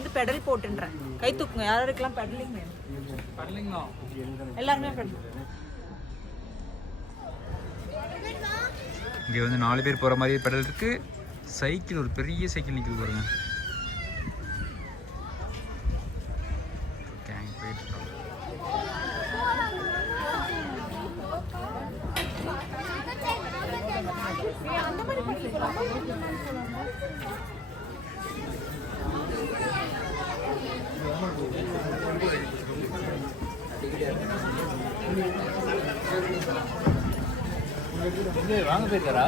வந்து பெடல் போட்டுன்றேன். கை தூக்குங்க. யாருக்கெல்லாம் பெடலிங் வேணும்? பெடலிங் தான் எல்லாருமே பெடல். இங்கே வந்து 4 பேர் போகிற மாதிரி பெடல் இருக்குது. சைக்கிள் ஒரு பெரிய சைக்கிள் நிற்குது பாருங்க. கேங் போயிட்டு வாங்க போயிருக்காரா?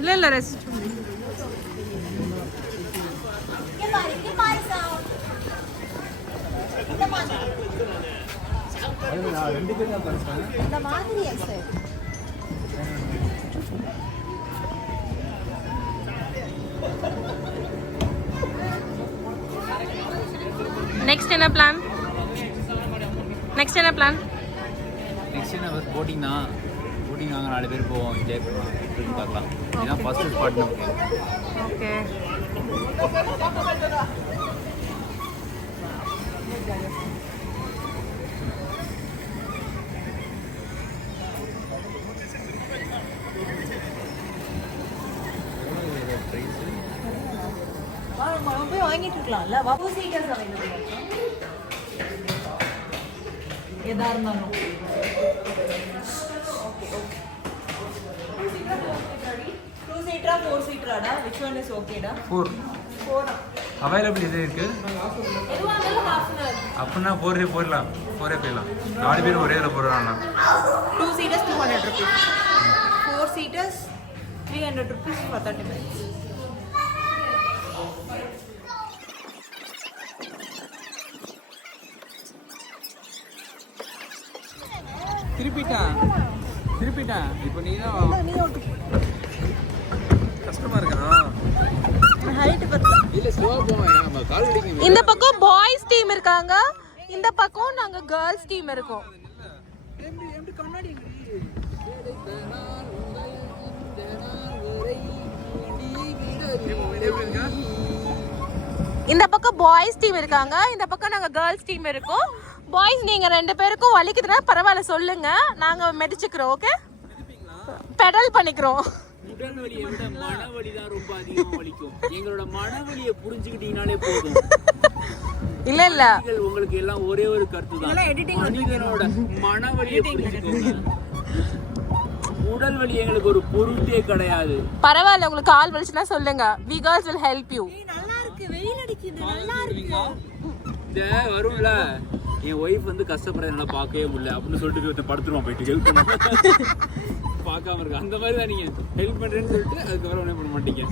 இல்ல ரெஸ்ட். நெக்ஸ்ட் என்ன பிளான்? நெக்ஸ்ட் என்ன என்ன போட்டிங் தான். போட்டிங் வாங்க 4 பேர் போவோம். என்ஜாய் பண்ணலாம், பார்க்கலாம். இதுதான் ஃபர்ஸ்ட் ஸ்பாட் நமக்கு. ஓகே. போய் வாங்கிட்டு இருக்கலாம்ல. வாபு சீட்டர்ஸ் அவைலபிள் எதா இருந்தாலும். Two seater, 4 seater ஆடா? Which one is okay டா? 4 அவைலபிள் இது இருக்கு. எதுவா இருந்தாலும் half an hour. அப்படின்னா 4 போயிடலாம். 4 போயிடலாம். 4 பேர் ஒரே இதில் போடுறாங்க. 2 seaters 200 rupees. 4 seaters 300 rupees for 30 minutes. திருப்பிட்டான். இப்போ நீ கஷ்டமா இருக்கா? ஹைட் பத்தல. இல்ல ஸ்லோவா போவேன். நம்ம கால் அடிங்க. இந்த பக்கம் பாய்ஸ் டீம் இருக்காங்க, இந்த பக்கம் நாங்க கேர்ள்ஸ் டீம் இருக்கோம். எப்படி கண்ணாடி இந்த பக்கம் பாய்ஸ் டீம் இருக்காங்க, இந்த பக்கம் நாங்க கேர்ள்ஸ் டீம் இருக்கோம். பாய்ஸ் நீங்க 2 பேருக்கும் வலிக்குதுன்னா பரவாயில்ல சொல்லுங்க, நாங்க மெதிச்சுக்கிறோம். ஓகே, பெடல் பண்ணிக்கிறோம். உடல் வலியை விட மனவலி தான் ரொம்ப அதிகமா வலிக்கும். எங்களோட மனவலியை புரிஞ்சுக்கிட்டீங்கனாலே போதும். இல்ல உங்களுக்கு எல்லாம் ஒரே ஒரு கருத்து தான், மனிதனோட மனவலியை புரிஞ்சுக்கோங்க. உடல் வலி எங்களுக்கு ஒரு பொருட்டே கிடையாது. பரவாயில்ல, உங்களுக்கு கால் வலிச்சுன்னா சொல்லுங்க, we girls will help you. நல்லா இருக்கு, வெயில் அடிக்குது, நல்லா இருக்கு. இந்த வரும்ல என் ஒய்ஃப் வந்து கஷ்டப்படுறதுனால பார்க்கவே முடியல அப்படின்னு சொல்லிட்டு படுத்துருவான், போயிட்டு ஹெல்ப் பண்ண பார்க்காம இருக்கு. அந்த மாதிரி தான் நீங்க ஹெல்ப் பண்றேன்னு சொல்லிட்டு அதுக்கப்புறம் ஒன்றும் பண்ண மாட்டீங்க.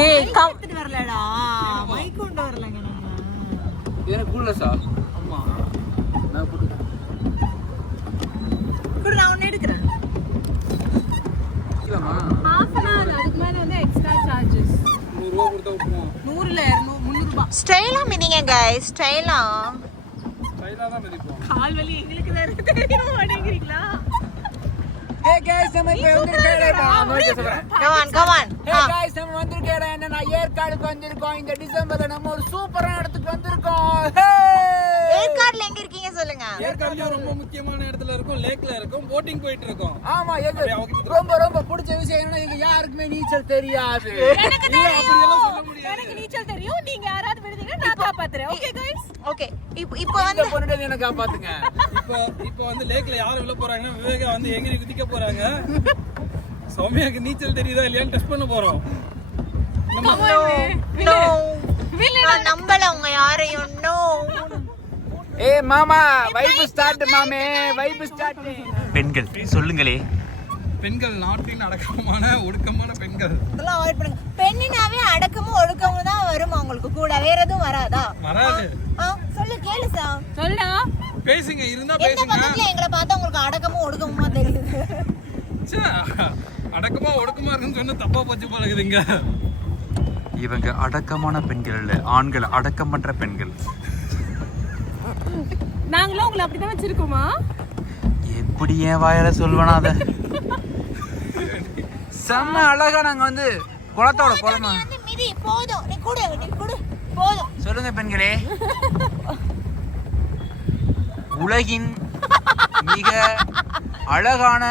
எடுத்துட்டு வரலடா, மைக் கொண்டு வரலங்க. எனக்கு கூடலசா? ஆமா, நான் கூட நான் ஒன்று எடுக்கிறேன். half an hour அதுக்கு மேல வந்து எக்ஸ்ட்ரா சார்ஜஸ். 100 ரூபாய் கொடுத்தா விட்டுருவோம். 100 இல்ல 300 ரூபாய். ஸ்டைலா மினிங்க गाइस, ஸ்டைலா தான் மிதிப்போம். கால் வலி எங்களுக்கு வேற தெரியும் மாட்டேங்கிறீங்களா? Hey guys, நம்ம இப்ப வந்திருக்கோம். come on Hey guys, நம்ம வந்திருக்கோம். என்னன்னா ஏற்காடுக்கு வந்திருக்கோம். இந்த டிசம்பர்ல நம்ம ஒரு சூப்பரான இடத்துக்கு வந்திருக்கோம். ஏற்காடுல எங்க இருக்கீங்க சொல்லுங்க. ஏற்காடுல ரொம்ப முக்கியமான இடத்துல இருக்கோம், லேக்ல இருக்கோம், போட்டிங் போயிட்டு இருக்கோம். ஆமா, ரொம்ப ரொம்ப பிடிச்ச விஷயம் என்னன்னா இங்க யாருக்குமே நீச்சல் தெரியாது. எனக்கு தெரியும், எனக்கு நீச்சல் தெரியும். நீங்க யாராவது விடுதீங்க, நான் காப்பாத்துறேன். Okay guys, okay. இப்போ வந்து பொண்ணுட என்ன காப்பாத்துங்க. இப்போ வந்து லேக்ல யார் உள்ள போறாங்கன்னா விவேகா வந்து எங்கரி குதிக்க போறாங்க. சௌமியாக்கு நீச்சல் தெரியுதா இல்லையான்னு டெஸ்ட் பண்ண போறோம். நோ நான் நம்பல உங்க யாரையும். நோ ஏய் மாமா, வைப் ஸ்டார்ட் மாமே, வைப் ஸ்டார்ட். பெண்கள் சொல்லுங்களே. பெண்கள் நாட்டின் அடக்கமான ஒடுக்கமான பெண்கள். இதெல்லாம் அவாய்ட் பண்ணுங்க. பெண்ணினாவே அடக்கமும் ஒழுக்கமும் தான் வரும் உங்களுக்கு கூட, வேற எதுவும் வராதா? வராது. சொல்லு, கேளு சார். சொல்லா பேசுங்க, இருந்தா எந்த பேசுங்க. பக்கத்துல எங்களை பார்த்தா உங்களுக்கு அடக்கமும் ஒழுக்கமுமா தெரியுது? அடக்கமா ஒடுக்கமா இருக்குன்னு சொன்னா தப்பா பச்சு பழகுதுங்க. இவங்க அடக்கமான பெண்கள் இல்ல, ஆண்கள் அடக்கமற்ற பெண்கள். நாங்களும் உங்களை அப்படிதான் வச்சிருக்கோமா? எப்படி என் வாயில சொல்வனா அத? செம்ம அழகா நாங்க வந்து குளத்தோட குளமா. நீ வந்து மிதி போதும், நீ கூட போதும். சொல்லுங்க பெண்களே, உலகின் மிக அழகான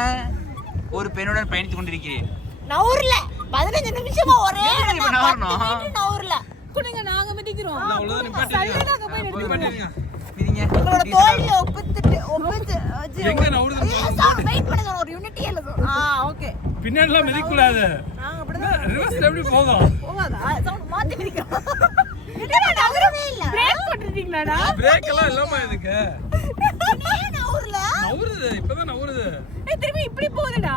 ஒரு பெண்ணுடன் பயணித்துக் கொண்டிருக்கிறேன். நவுர்ல 15 நிமிஷமா ஒரே எதுக்கு இப்ப நவுறணும்? நவுர்ல கொடுங்க நாங்க மிதிக்கிறோம். அவ்வளவுதான் நிப்பாட்டிடுங்க. மிதிங்க. உங்களோட தோல்வியை ஒப்பிச்சு எங்க நவுறுது? வெயிட் பண்ணுங்க, ஒரு யூனிட்டி எழுதும். ஓகே. பின்னாடிலாம் மிதிக்க கூடாது. நாங்க அப்படிதான் ரிவர்ஸ்ல எப்படி போகும்? போகாதா? சவுண்ட் மாத்தி மிதிக்கிறோம். என்ன நகரவே இல்ல. பிரேக் போட்டுட்டீங்களாடா? பிரேக் எல்லாம் இல்லாம இதுக்கு ஏன் நவுர்ல? நவுறுது. இப்பதான் நவுறுது. ஏய் திரும்பி இப்படி போகுதுடா.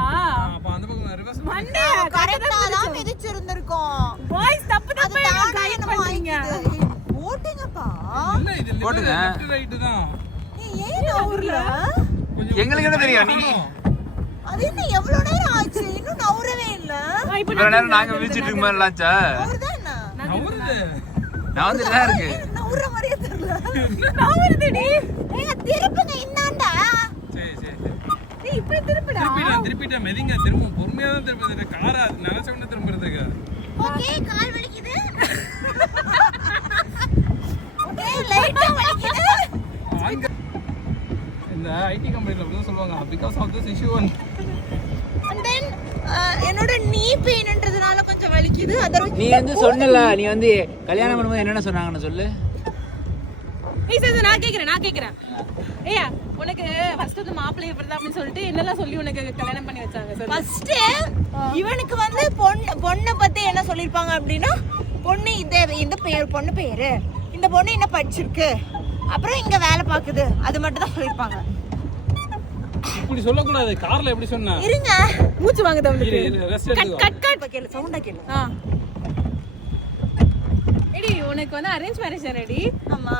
அப்ப அந்த பக்கம் ரிவர்ஸ் மண்டே கரெக்ட்டா தான் மிதிச்சிருந்திருக்கோம். பாய்ஸ் தப்பு தப்பு கைட் பண்றீங்க. ஓட்டுங்கப்பா. இல்ல இது போட்டுங்க. லெஃப்ட் ரைட் தான். ஏன் நவுர்ல? எங்களுக்கு என்ன தெரியும்? நீங்க அது என்ன எவ்வளவு நேரம் ஆச்சு? இன்னும் நவுறவே இல்ல. இப்ப இவ்வளவு நேரம் நாங்க மிதிச்சிட்டு இருக்க மாதிரி இல்லாச்சா? நவுறுதா என்ன? நவுறுது. நான் வந்துட்டு தான் இருக்கு. நவுற மாதிரியே தெரியல. நவுறுதுடி. ஏங்க திருப்புங்க இன்னாண்டா. சரி சரி நீ இப்படி திருப்புடா. திருப்பிட்டேன் மெதிங்க. திரும்ப பொறுமையா தான் திருப்பி காரா நினைச்ச உடனே திரும்புறதுக்கு. ஓகே, கால் வலிக்குது. ஓகே, லைட்டா வலிக்குது. இந்த ஐடி கம்பெனில அப்படிதான் சொல்லுவாங்க, because of this issue one. And then என்னோட நீ பெயின்ன்றதுனால கொஞ்சம் வலிக்குது. நீ வந்து சொன்னல, நீ வந்து கல்யாணம் பண்ணும்போது என்னென்ன சொன்னாங்கன்னு சொல்லு. ஏய் சரி நான் கேக்குறேன். ஏய்யா உனக்கு ஃபர்ஸ்ட் வந்து மாப்பிள்ளை இப்படிதான் அப்படின்னு சொல்லிட்டு என்னெல்லாம் சொல்லி உனக்கு கல்யாணம் பண்ணி வச்சாங்க சொல்லு. ஃபர்ஸ்ட் இவனுக்கு வந்து பொண்ணை பத்தி என்ன சொல்லிருப்பாங்க அப்படின்னா, பொண்ணு இந்த பேர் பொண்ணு பேரு, இந்த பொண்ணு என்ன படிச்சிருக்கு, அப்புறம் இங்க வேலை பாக்குது, அது மட்டும் தான் சொல்லிருப்பாங்க. இப்படி சொல்லக்கூடாது. கார்ல எப்படி சொன்னா? இருங்க, மூச்சு வாங்குது அவனுக்கு. ரெஸ்ட் எடுத்துக்கோ. கட் கேளு, சவுண்டா கேளு. ஏடி உனக்கு வந்து அரேஞ்ச் மேரேஜ் ரெடி. ஆமா,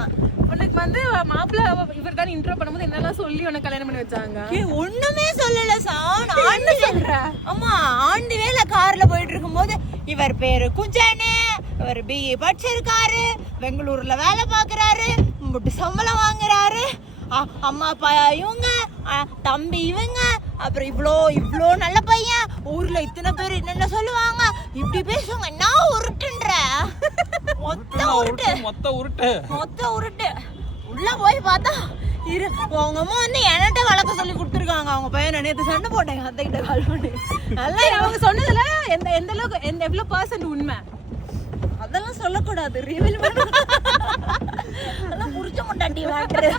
உனக்கு வந்து மாப்பிள்ளை இவர் தான் இன்ட்ரோ பண்ணும்போது என்னெல்லாம் சொல்லி உனக்கு கல்யாணம் பண்ணி வச்சாங்க? ஒண்ணுமே சொல்லல சான். ஆண்டி சொல்ற. ஆமா, ஆண்டி வேலை கார்ல போயிட்டு இருக்கும்போது இவர் பேரு குஞ்சனு, இவர் பிஏ படிச்சிருக்காரு, பெங்களூர்ல வேலை பாக்குறாரு, முட்டு சம்பளம் வாங்குறாரு, அம்மா அப்பா இவங்க, தம்பி இவங்க, அப்புறம் இவ்வளோ நல்ல பையன், ஊர்ல இத்தனை பேர் என்னென்ன சொல்லுவாங்க, இப்படி பேசுவாங்க. நான் உருட்டுன்ற மொத்த உருட்டு உள்ள போய் பார்த்தா உங்க அம்மா வந்து என்கிட்ட வழக்க சொல்லி கொடுத்துருக்காங்க. அவங்க பையன் நேற்று சண்டை போட்டாங்க, அத்தை கிட்ட கால் பண்ணி. நல்லா அவங்க சொன்னதுல எந்த அளவுக்கு எவ்வளவு % உண்மை? அதெல்லாம் சொல்லக்கூடாது, ரிவீல் பண்ண. அதெல்லாம் புரிச்ச மாட்டாண்டி வாட்டரு.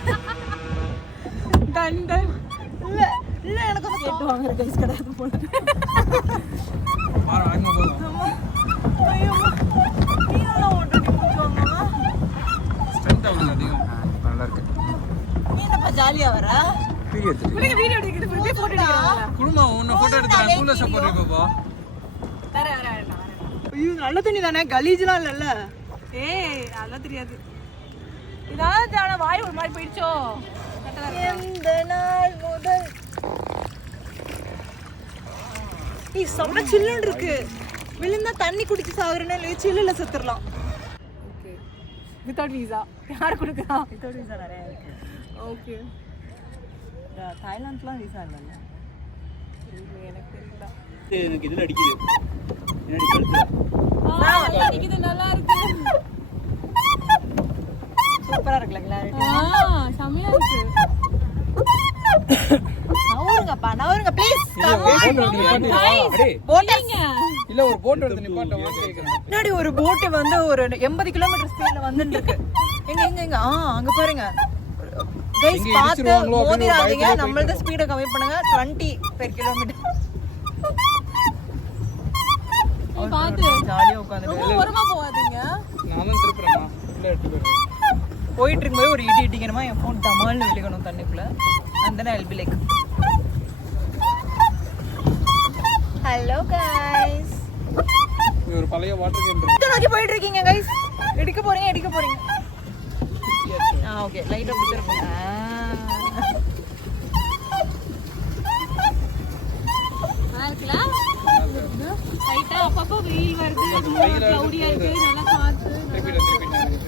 கண்டன் இல்ல இல்ல, எனக்கு வந்து கேட்டு வாங்குற கைஸ் கிடையாது போல. மாற ஆகமா போதும். ஐயோ, நீ நல்லா ஓட்டடி போடுவாங்க. ஸ்ட்ரென்த் ஆகுது அதிகம். நல்லா இருக்கு. நீ என்னப்பா ஜாலியா வர? உனக்கு வீடியோ எடுக்கிறது புரிய போட்டோ எடுக்கறாங்க. குடுமா உன்னை போட்டோ எடுத்துறேன். கூலா சப்போர்ட் பாப்பா. வரேன். ஐயோ, நல்ல துணி தானே, கலீஜ்லாம் இல்லல்ல. ஏய் அதெல்லாம் தெரியாது. இதாவது ஆனா வாய் ஒரு மாதிரி போயிடுச்சோ. எந்த நாள் முதல் செம்ம சில்லுன்னு இருக்கு. விழுந்தா தண்ணி குடிச்சு சாகுறேன்னு இல்லை, சில்லுல செத்துடலாம். ஓகே வித்தவுட் வீசா யார் கொடுக்குறா? வித்தவுட் வீசா நிறைய இருக்கு. ஓகே தாய்லாந்துலாம் வீசா இல்லைல்ல. எனக்கு தெரியல. எனக்கு இதுல அடிக்குது. என்னடி கழுத்துல? நல்லா அடிக்குது, நல்லா இருக்கு. சூப்பரா இருக்குல்ல கிளாரிட்டி. செமையா இருக்கு. நவருங்க ப்ளீஸ். கம் ஆன் போட்டிங்க. இல்ல ஒரு போட் எடுத்து நிப்பாட்ட வாங்க கேக்குறேன். முன்னாடி ஒரு போட் வந்து ஒரு 80 கிலோமீட்டர் ஸ்பீட்ல வந்துட்டு இருக்கு. எங்க அங்க பாருங்க கைஸ், பாத்து மோதிராதீங்க. நம்மளோட ஸ்பீட கம்மி பண்ணுங்க. 20 per kilometer. பாத்து ஜாலியா உட்கார்ந்து ரொம்ப ஓரமா போகாதீங்க. நான் தான் திருப்புறேன். இல்ல எடுத்து போறேன். போயிட்டு இருக்கும்போது ஒரு இடி இடிக்கணுமா, என் ஃபோன் டமால்னு விழுகணும் தண்ணிக்குள்ள. And then I'll be like, hello guys. இது ஒரு பழைய வாட்டர் கேன் இருக்கு. இத நோக்கி போயிட்டு இருக்கீங்க guys. எடுக்க போறீங்க. ஓகே, லைட் அப்படி திருப்புங்க. நல்லா இருக்குல? லைட்டா அப்பப்போ வெயில் வருது, க்ளௌடியா இருக்கு, நல்லா காத்து. திருப்பிட்டேன்.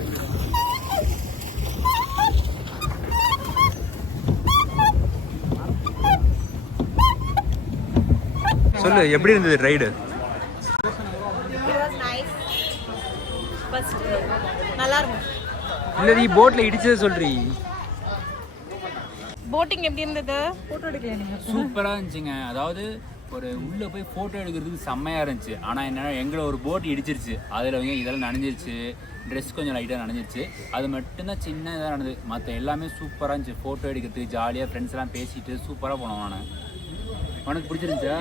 சொல்லு, எப்படி இருந்தது ரைடு? நல்லா இல்ல நீ போட்ல இடிச்சத சொல்றீ. போட்டிங் எப்படி இருந்தது? சூப்பரா இருந்துச்சுங்க. அதாவது ஒரு உள்ள போய் போட்டோ எடுக்கிறதுக்கு செம்மையா இருந்துச்சு. ஆனா என்ன எங்களை ஒரு போட் இடிச்சிருச்சு. அதுல வந்து இதெல்லாம் நனைஞ்சிருச்சு, ட்ரெஸ் கொஞ்சம் லைட்டா நனைஞ்சிருச்சு. அது மட்டும்தான் சின்ன இதாக நடந்தது. மற்ற எல்லாமே சூப்பரா இருந்துச்சு. போட்டோ எடுக்கிறதுக்கு ஜாலியா ஃப்ரெண்ட்ஸ் எல்லாம் பேசிட்டு சூப்பரா போனோம். நான் உனக்கு பிடிச்சிருந்துச்சா?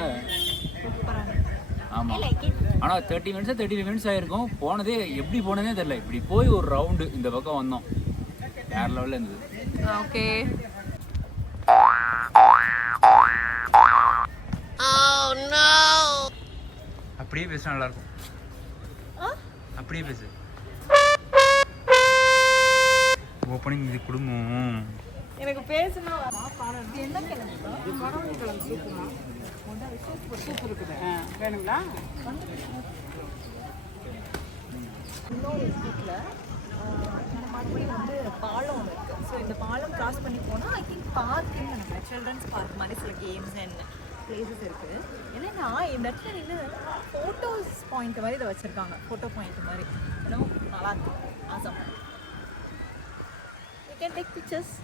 ஆமா. ஆனா 30 மினிட்ஸ் 35 மினிட்ஸ் ஆயிருக்கும். போனதே எப்படி போனதே தெரியல. இப்படி போய் ஒரு ரவுண்டு இந்த பக்கம் வந்தோம். வேற லெவல்ல இருந்தது. ஓகே. அப்படியே பேசினா நல்லா இருக்கும். அப்படியே பேசு. ஓப்பனிங் இது குடும்பம். எனக்கு பேசணும். வேணுங்களா? இன்னொரு ஸ்ட்ரீட்ல மறுபடியும் வந்து பாலம் ஒன்று இருக்குது. ஸோ இந்த பாலம் கிராஸ் பண்ணி போனால் ஐ திங்க் பார்க்குன்னு நினைக்கிறேன். சில்ட்ரன்ஸ் பார்க் மாதிரி சில கேம்ஸ் அண்ட் பிளேசஸ் இருக்குது. என்னென்னா இந்த இடத்துல நின்று ஃபோட்டோஸ் பாயிண்ட் மாதிரி இதை வச்சுருக்காங்க. ஃபோட்டோ பாயிண்ட் மாதிரி இன்னும் நல்லாயிருக்கு. Awesome. You can take pictures.